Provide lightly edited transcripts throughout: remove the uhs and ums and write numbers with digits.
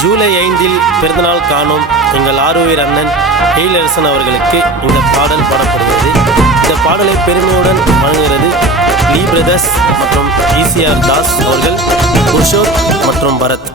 ஜூலை 5 பிறந்தநாள் காணும் எங்கள் ஆருயிர் அண்ணன் எழிலரசன் அவர்களுக்கு இந்த பாடல் பாடப்படுகிறது. இந்த பாடலை பெருமையுடன் வழங்குகிறது லீ பிரதர்ஸ் மற்றும் ஈசிஆர் தாஸ் அவர்கள், புருஷோத் மற்றும் பரத்.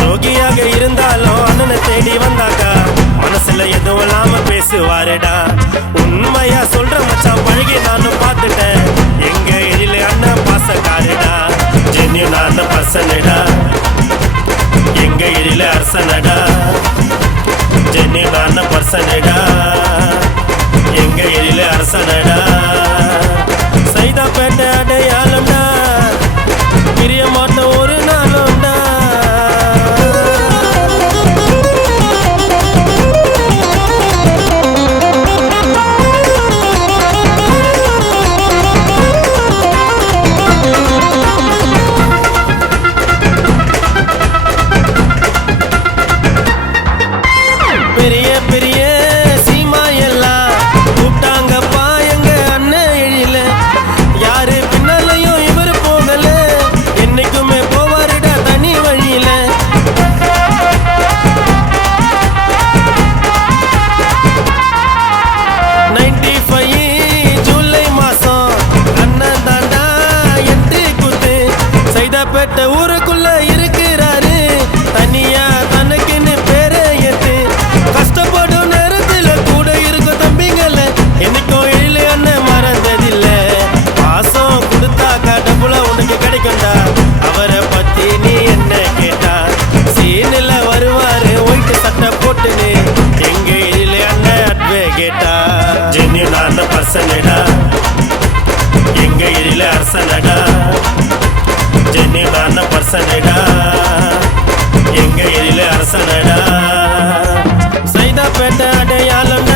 யோகியாக இருந்தாலும் அண்ணனை தேடி வந்தாக்கா மனசுல எதுவும் இல்லாம பேசுவாருடா. உண்மையா சொல்ற மச்சான், பழகி நானும் பார்த்துட்டேன். எங்க எழில அண்ணன் பாசக்காரடா, ஜென்யூனான பர்சனடா. எங்க எழில அரசனடா, ஜென்யூனான பர்சனடா. எங்க எழில அரசனடா. சைதாப்பேட்டை அடையாளம்டா, பிரிய மாட்டோம் ஒரு நாளும்டா. பெரிய பெரிய சீமா எல்லாம் கூப்பிட்டாங்கப்பா எங்க அண்ணன் எழில. யாரு பின்னாலையும் இவர் போகல, என்னைக்குமே போவாருடா தனி வழியில. ஜூலை மாசம் அண்ணன் தாண்டா எட்டு குத்து. சைதாப்பேட்டை ஊருக்குள்ள இருக்கிறாரு, தனியா தனக்குன்னு பேரை ஏத்து. கஷ்டப்படும் நேரத்துல கூட இருக்கும் தம்பிங்கள, என்னைக்கும் எழில அண்ணன் மறந்ததில்ல. பாசம் கொடுத்தா கடவுள உனக்கு கிடைக்கும்டா. அவரை பத்தி நீ என்ன கேட்டா, சீனில் வருவாரு ஒயிட்டு சட்டை போட்டுன்னு. எங்க எழில அண்ணன் அட்வொகேட்டா, ஜென்யூனான பர்சனடா. எங்க எழில அரசனடா, ஜென்யூனான பர்சனடா. எங்க எழில அரசனடா. சைதாப்பேட்டை அடையாளம்